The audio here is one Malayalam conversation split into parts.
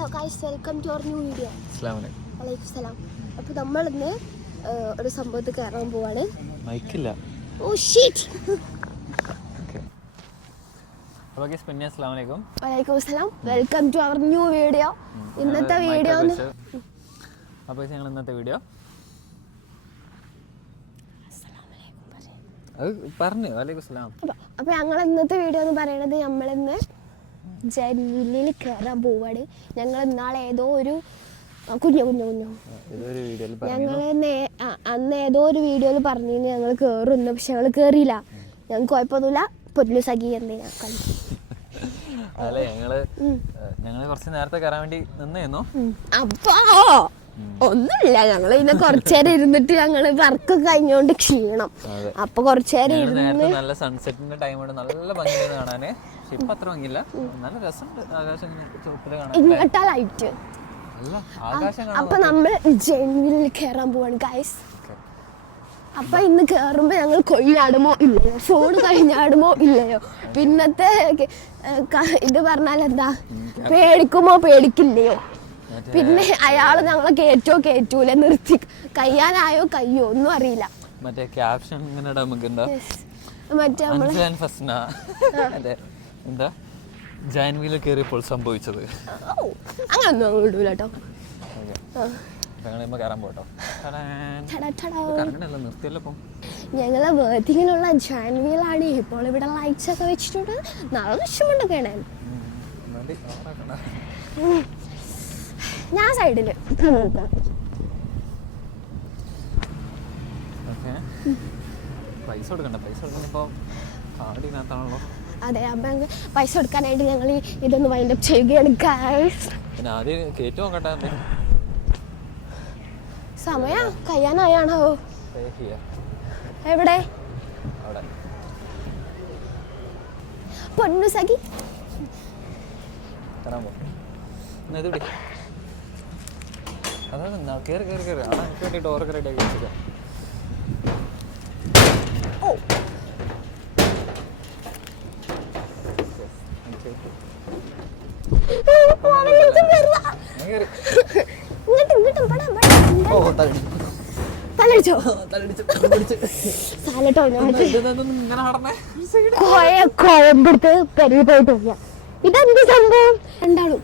Hello guys, welcome to our new video. വലൈക്കും സലാം. അപ്പോൾ നമ്മളിന്ന് ഒരു സംഭവത്തിൽ കയറാൻ പോവാണ്. മൈക്കില്ല. Oh shit. വലൈക്കും സലാം. Welcome to our new video. ഇന്നത്തെ വീഡിയോ അപ്പോൾ ഞങ്ങൾ ഇന്നത്തെ വീഡിയോ എന്ന് പറയുന്നത് നമ്മളിന്ന് ജനലിൽ കയറാൻ പോവാണ്. ഞങ്ങൾ ഇന്നാളെ ഏതോ ഒരു ഞങ്ങൾ അന്ന് ഏതോ ഒരു വീഡിയോയിൽ പറഞ്ഞിരുന്നു ഞങ്ങൾ കയറുന്നു. പക്ഷെ ഞങ്ങൾ കയറിയില്ല. ഞങ്ങൾക്ക് കുഴപ്പമൊന്നുമില്ല. പൊന്നു സഖി എന്തിനാ ഞങ്ങള് കുറച്ച് നേരത്തെ കയറാൻ വേണ്ടി നിന്നു. അപ്പോ ഒന്നുമില്ല, ഞങ്ങൾ ഇതിനെ കുറച്ചേരം ഇരുന്നിട്ട് ഞങ്ങള് വർക്ക് കഴിഞ്ഞോണ്ട് ക്ഷീണം. അപ്പൊ കുറച്ചേരം ഇരുന്ന് നല്ല സൺസെറ്റിന്റെ ടൈമാണ്. നല്ല ഭംഗിയാണ് കാണാന്. ഇപ്പൊ അത്ര ഭംഗിയില്ല, നല്ല രസമുണ്ട്. ആകാശം ഇങ്ങോട്ടാ ലൈറ്റ്. അപ്പൊ നമ്മൾ ജനലിൽ കയറാൻ പോവാണ് ഗൈസ്. അപ്പൊ ഇന്ന് കേറുമ്പോ ഞങ്ങൾ കൊഴിഞ്ഞാടുമോ ഇല്ലയോ, ഫോൺ കഴിഞ്ഞാടുമോ ഇല്ലയോ, പിന്നത്തെ ഇത് പറഞ്ഞാൽ എന്താ, പേടിക്കുമോ പേടിക്കില്ലയോ, പിന്നെ അയാള് ഞങ്ങളെ കേറ്റൂല, നിർത്തി കയ്യാനായോ കയ്യോ ഒന്നും അറിയില്ല. മറ്റേ ക്യാപ്ഷൻ മറ്റേ എന്താ ജാൻവിയിൽ കയറിയപ്പോൾ സംഭവിച്ചത് അങ്ങനൊന്നും ഞങ്ങൾ ഇടൂല കേട്ടോ. ഞങ്ങളെ വേർത്തിങ്ങിലുള്ള ജാൻവിയിലാണ്. ഇപ്പോൾ ഇവിടെ ലൈറ്റ്സ് ഒക്കെ വെച്ചിട്ടുണ്ട്. നല്ല വിഷമുണ്ട് കാണാൻ. ഞാൻ സൈഡില് പൈസ കൊടുക്കണ്ടോ? അതെ, അപ്പൊ പൈസ കൊടുക്കാനായിട്ട് ഞങ്ങൾ ഇതൊന്ന് വൈൻഡ് അപ്പ് ചെയ്യുകയാണ് ഗൈസ്. സമയം കഴിയാനായാണോ? എവിടെ പൊന്നു സഖി? കോയമ്പെടുത്ത് പെരിൽ പോയിട്ട് ഇതെന്ത് സംഭവം? രണ്ടാളും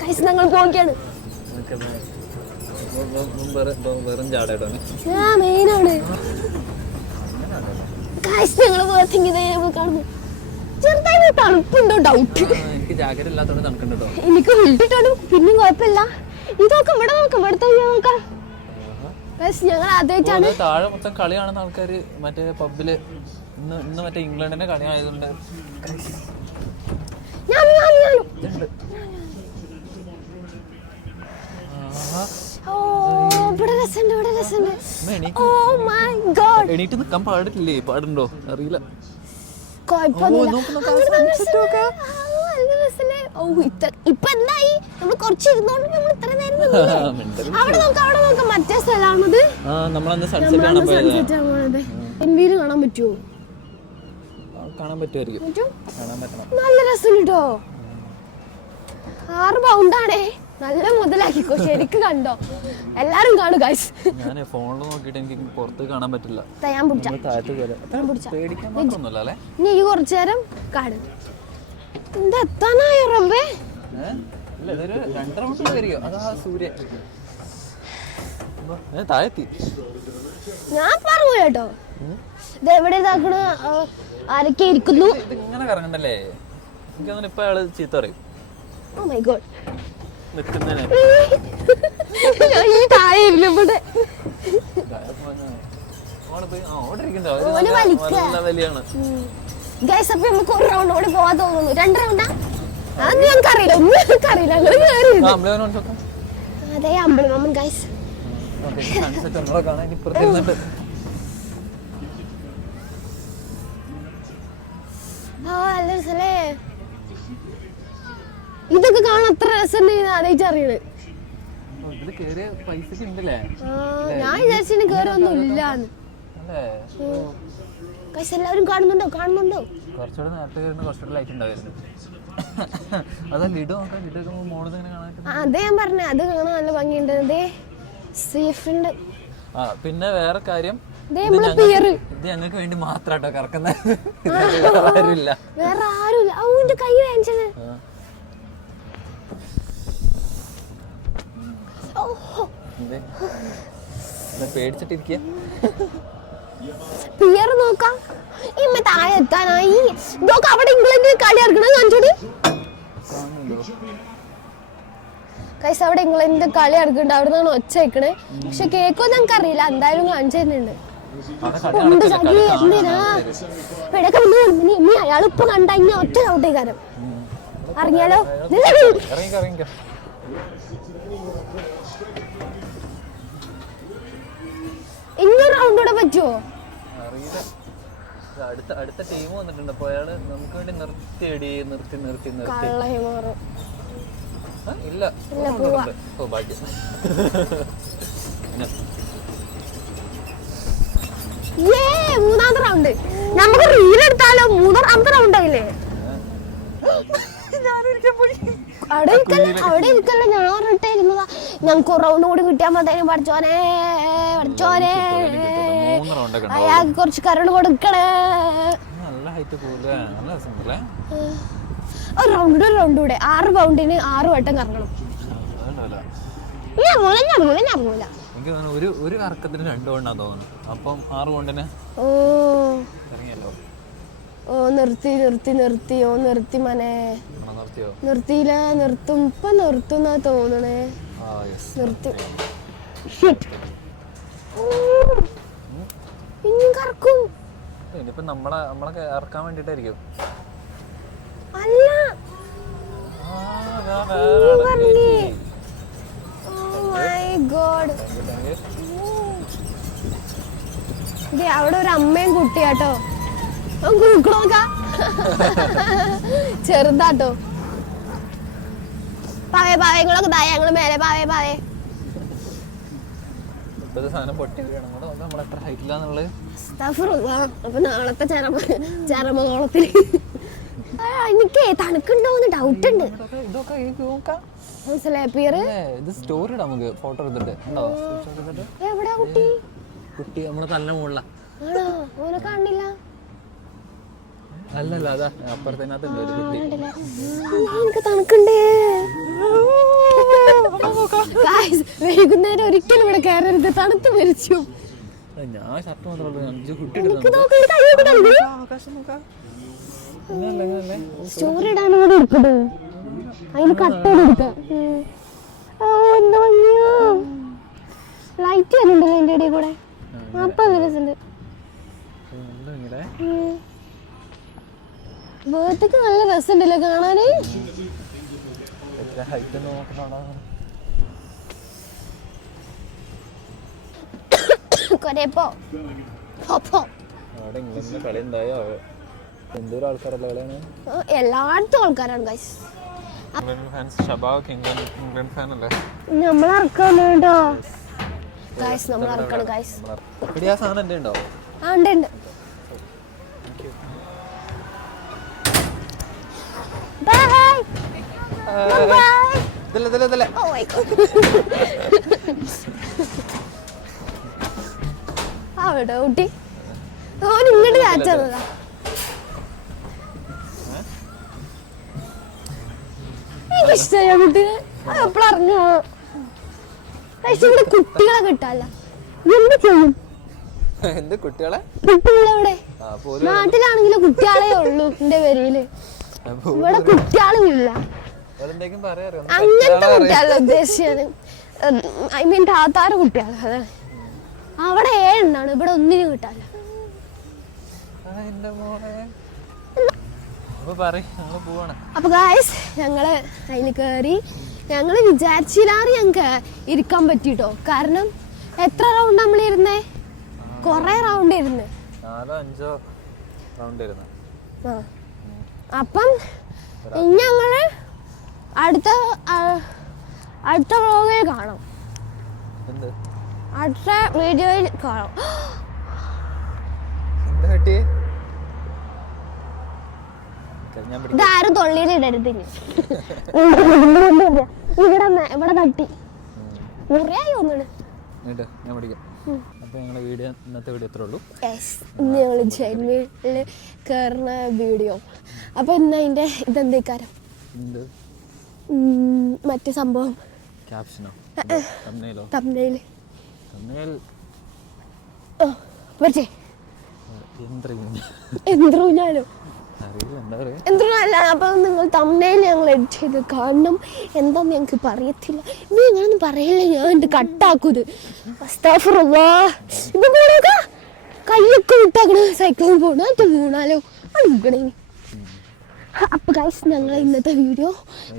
കൈസ് ഞങ്ങൾ പോവുകയാണ്. മെയിനാണ് കൈസ് ഞങ്ങൾ കാണുന്നു. ചെറുതായി തണുപ്പുണ്ടോ ഡൗട്ട്. എനിക്ക് വിട്ടിട്ടാണ്, പിന്നെയും കുഴപ്പമില്ല. ഇതൊക്കെ ഇവിടെ നോക്കാം, ഇവിടുത്തെ നോക്കാം. ഞങ്ങൾ ആദ്യമായിട്ടാണ് താഴെ മൊത്തം കളി കാണുന്ന ആൾക്കാര്. മറ്റേ പബ്ബില് ഇന്ന് മറ്റേ ഇംഗ്ലണ്ടിന്റെ കളി ആയതുകൊണ്ട് എണീറ്റ് നിക്കാൻ പാടില്ലേ? പാടുണ്ടോ അറിയില്ല. ഇപ്പൊ എന്തായി, നമ്മൾ കുറച്ചിരുന്നോണ്ട് നമ്മൾ ഇത്ര നേരം അവിടെ നോക്കാം. മറ്റേ സ്ഥലമാണത്. കാണാൻ പറ്റുമോ? കാണാൻ പറ്റുമായിരിക്കും. നല്ല രസം കേട്ടോ. 6 പൗണ്ടാണേ. നല്ല മുതലാക്കിക്കോ. ശരിക്കും കണ്ടോ? എല്ലാരും കാണും ഗൈസ്. ഞാൻ ഫോണിൽ നോക്കിയിട്ട് എനിക്ക് പുറത്ത് കാണാൻ പറ്റില്ല. നീ കുറച്ചു നേരം കാണും. എന്താ എത്താനായോ റബ്ബേ? ഞാൻ പറഞ്ഞു കേട്ടോ. ഇത് എവിടെ ഇതാക്കണ, ആരൊക്കെ ഇരിക്കുന്നു? ഇങ്ങനെ കറങ്ങണ്ടല്ലേ? എനിക്കൊന്നും ഇപ്പൊ അയാള് ചീത്ത പറയും. Oh my god. നമുക്ക് ഒരു റൗണ്ട് കൂടി പോവാൻ തോന്നുന്നു. 2 റൗണ്ടാ? അതൊന്നും ഞങ്ങൾക്കറിയില്ല, ഒന്നും ഞങ്ങൾക്കറിയില്ല. അതെ, അമ്പലമാമൻ ഗൈസ്. ഇതൊക്കെ കാണാൻ അത്ര രസം ആദ്യമായിട്ട് അറിയണത്. ഞാൻ വിചാരിച്ചു കേറൊന്നും ഇല്ലാന്ന്. എല്ലാവരും കാണുന്നുണ്ടോ? കുറച്ചുകൂടെ നേരത്തെ ലൈറ്റ് ഉണ്ടായിരുന്നു. അതാ ലിഡോ നോക്കാം, ലിഡോ ഒക്കെ മോളിൽ ഇങ്ങനെ കാണാൻ. അതെ ഞാൻ പറഞ്ഞ അത് കാണാൻ നല്ല ഭംഗിയുണ്ട്. അതെ സേഫുണ്ട്. ആ പിന്നെ വേറെ കാര്യം, ഇത് ഞങ്ങൾക്ക് വേണ്ടി മാത്രാട്ടോ കറക്കുന്നത്, ആരുമില്ല, വേറെ ആരുമില്ല. അവന്റെ കൈ വേദനിച്ചത്. പേടിച്ചിട്ടിരിക്കുക. പിയർ നോക്കാം. ഇമ്മ താഴെ എത്താനായി. ഇതൊക്കെ അവിടെ ഇംഗ്ലണ്ടിൽ കളി ഇറക്കണ കാണിച്ചോടി. കൈസ് അവിടെ ഇംഗ്ലണ്ടിന്റെ കളി ഇറക്കുന്നുണ്ട്. അവിടെ നിന്നാണ് ഒച്ച വെക്കണേ. പക്ഷെ കേക്കോ ഞങ്ങൾക്ക് അറിയില്ല. എന്തായാലും കാണിച്ചു തരുന്നുണ്ട്. എന്തിനാ അയാൾ ഇപ്പൊ കണ്ട ഇനി ഒറ്റ ചവിട്ടേക്കാരം. അറിയാലോ ഇനി റൗണ്ട് കൂടെ പറ്റുമോ? അടുത്ത ടീം വന്നിട്ടുണ്ട്. അപ്പൊ അയാള് നമുക്ക് വേണ്ടി നിർത്തി ഇല്ല ഭാഗ്യം. മൂന്നാമത്തെ റൗണ്ട് നമുക്ക് റീൽ എടുത്താലോ? മൂന്നാമത്തെ റൗണ്ട് ആയില്ലേ? അവിടെ ഇരിക്കല്ല, ഞാൻ പറഞ്ഞിട്ടേ ഇരുന്നതാ. ഞങ്ങക്ക് റൗണ്ട് കൂടി കിട്ടിയാൽ മതി. പഠിച്ചോനെ അയാൾക്ക് കുറച്ച് കരണ്ട് കൊടുക്കണേ. റൗണ്ട് കൂടെ 6 റൗണ്ടിന് 6 വട്ടം കറങ്ങണം. ഞാൻ ഒരു കറക്കത്തിന് 2 കൊണ്ടാ തോന്നുന്നു. അപ്പം 6 കൊണ്ടിന് നിർത്തി മനെ നിർത്തിയില്ല. നിർത്തും ഇപ്പൊ നിർത്തുന്നാ തോന്നണേ. നിർത്തി ഇനിയും കറക്കും. ഇനിയിപ്പോ നമ്മളെ ഇറക്കാൻ വേണ്ടിട്ടായിരിക്കും. അല്ല അവിടെ ഒരു അമ്മയും കുട്ടിയാട്ടോ. ചെറുതാട്ടോ. പാവങ്ങളൊക്കെ തായ ഞങ്ങള് മേലെ പാവേ. അപ്പൊ നാളത്തെ ചരമകോളത്തിന് എനിക്ക് തണുക്കുണ്ടോന്ന് ഡൗട്ട് ഉണ്ട്. എവിടെയാ കുട്ടി? നമ്മള് നല്ല മുകളില. ആണോ? ഓനെ കാണില്ല. അല്ലല്ല അതാ അപ്പുറത്തിനകത്ത് എനിക്ക് തണുക്കണ്ടേ. വൈകുന്നേരം ഒരിക്കലും ഇവിടെ കയറരുത്, തണുത്ത് മരിച്ചു. ഞാൻ ഷർട്ട് മാത്രമേ സ്റ്റോറി ഇടാൻ കൂടെ എടുക്കണേ. അതിന് കട്ടെടുക്ക. ലൈറ്റ് വരുന്നുണ്ടല്ലോ എന്റെ ഇടയിൽ കൂടെ. അപ്പൊ രസമുണ്ട്. വേർത്തേക്ക് നല്ല രസമുണ്ടല്ലോ കാണാന്. എല്ലായിടത്തും ആൾക്കാരാണ് ഗൈസ്. നമ്മളിറക്കാണ് കേട്ടോ ഗൈസ്. നമ്മളിറക്കാണ് ഗൈസ്. ഉണ്ട്. അവിടെ കുട്ടി ഓൻ ഇങ്ങോട്ട് കാച്ചതാ. എനിക്കിഷ്ടമായ കുട്ടിനെ എപ്പോഴറിഞ്ഞോ? ഇവിടെ കുട്ടികളെ കിട്ടാല്ല. എന്ത് ചെയ്യും? കുട്ടികളെവിടെ? നാട്ടിലാണെങ്കിലും കുട്ടികളെ ഉള്ളൂ എന്റെ പേരില്. ഇവിടെ കുട്ടികളും ഇല്ല. അങ്ങനത്തെ കുട്ടികളെ ഉദ്ദേശിച്ചത്. ഐ മീൻ താത്താറ് കുട്ടികളെ. അതാണ് അവിടെ 7 എണ്ണാണ്. ഇവിടെ ഒന്നിനും കിട്ടാല്ല. അപ്പൊ ഗായ്സ് ഞങ്ങള് അതിൽ കയറി. ഞങ്ങള് വിചാരിച്ചില്ലാറ് ഞങ്ങക്ക് ഇരിക്കാൻ പറ്റിട്ടോ. കാരണം എത്ര റൗണ്ട് നമ്മളിരുന്നേ? കൊറേ റൗണ്ട് ഇരുന്ന്. അപ്പം ഞങ്ങള് അടുത്ത വ്ലോഗിൽ കാണാം. അടുത്ത വീഡിയോയിൽ കാണാം. ഇതാരും തൊള്ളിയിലിടരുത് ഇനി. ഇവിടെ തട്ടി മുറിയായി ഒന്നാണ്. ഞാൻ പഠിക്കാം. അപ്പോൾ ഞങ്ങളുടെ വീഡിയോ ഇന്നത്തെ വീഡിയോ എത്രേ ഉള്ളൂ. ഇന്ന് ഞങ്ങൾ ജെൻവിൽ കയറുന്ന വീഡിയോ. അപ്പോൾ ഇന്ന് അതിൻ്റെ ഇതെന്തേക്കാരം മറ്റേ സംഭവം ക്യാപ്ഷനോ തംബ്നെയിലോ? തംബ്നെയിൽ പറ്റേ യന്ത്രൂഞ്ഞാലോ യന്ത്രൂഞ്ഞല്ല. അപ്പം നിങ്ങൾ തംബ്നെയിൽ ഞങ്ങൾ എഡിറ്റ് ചെയ്ത് കാണണം. എന്താന്ന് ഞങ്ങൾക്ക് പറയത്തില്ല. ഇനി ഞാനൊന്നും പറയില്ല, ഞാൻ എൻ്റെ കട്ടാക്കൂത്. ഇപ്പൊ കൂടെ കൈയൊക്കെ വിട്ടാക്കണ സൈക്കിളിൽ പോകണം. അത് വീണാലോ അടിക്കണേ. അപ്പൊ ഗൈസ് ഞങ്ങൾ ഇന്നത്തെ വീഡിയോ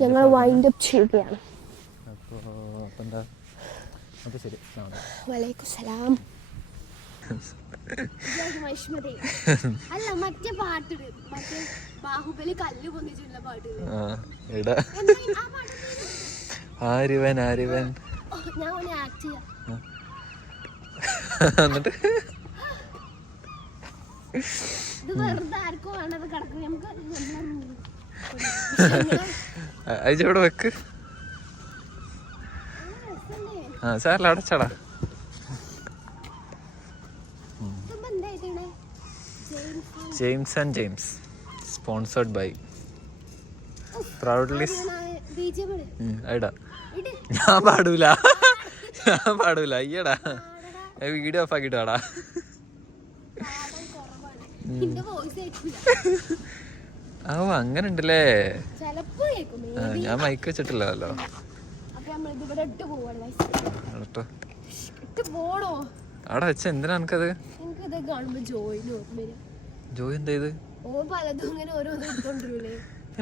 ഞങ്ങൾ വൈൻഡ് അപ്പ് ചെയ്യുകയാണ്. വലൈക്കും സലാം. അല്ല മറ്റേ പാട്ട്, മറ്റേ ബാഹുബലി കല്ല് പൊന്നിച്ചുള്ള പാട്ട്. ഞാൻ ആക്ട് ചെയ്യാം. ഇത് വെറുതെ ആർക്കും വേണ്ടത് കിടക്കും. നമുക്ക് വെക്ക്. സാറിൽ അടച്ചടാ. James and James sponsored by proudly. എടാ ഞാൻ പാടൂല, അയ്യടാ വീഡിയോ ഓഫ് ആക്കിട്ട് വാടാ. ഓ അങ്ങനെ ഉണ്ടല്ലേ. ഞാൻ മൈക്ക് വെച്ചിട്ടില്ലല്ലോ. അവിടെ വെച്ച എന്തിനാ എനിക്കത്? ജോയ് എന്താ ഇത്?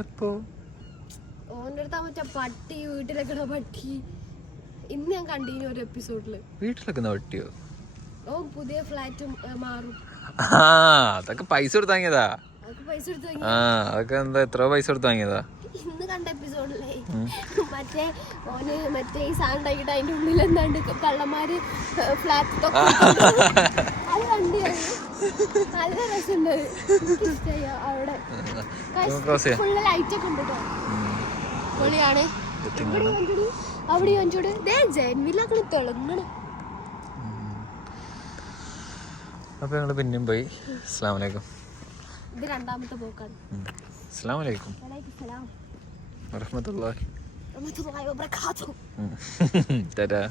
എപ്പോ ഓന്റെ അടുത്ത് മറ്റേ പട്ടി വീട്ടിലൊക്കെ പട്ടി ഇന്ന് ഞാൻ കണ്ടിന്യൂ ഒരു എപ്പിസോഡില്. വീട്ടിലൊക്കെ പട്ടിയോ? ഓ പുതിയ ഫ്ലാറ്റും മാറും. അതൊക്കെ പൈസ കൊടുത്ത് വാങ്ങിയതാ. അതൊക്കെ എന്താ എത്ര പൈസ കൊടുത്ത് വാങ്ങിയതാ? ഇന്ന് കണ്ട എപ്പിസോഡിലേ മറ്റേ ഓന് മറ്റേ ഈ സാധനം ഉണ്ടാക്കിട്ട് അതിന്റെ ഉള്ളിൽ എന്താണ്ട് കള്ളന്മാര് ഫ്ലാറ്റ് അത് കണ്ടു. നല്ല രസമുണ്ട്, ഇഷ്ടമായി. അവിടെ ഫുള്ള് ലൈറ്റ് ഒക്കെ ഉണ്ട് കേട്ടോ, പൊളിയാണ്. അവിടെ കണ്ടോട് ജെൻവിലാക്കണ തിളങ്ങണം. അപ്പൊ ഞങ്ങള് പിന്നെയും പോയി. അസ്സലാമു അലൈക്കും. ഇത് രണ്ടാമത്തെ പോക്കാണ്. അസ്സലാമു അലൈക്കും വറഹ്മത്തുള്ളാഹി വബറകാതുഹു. ടാറ്റാ.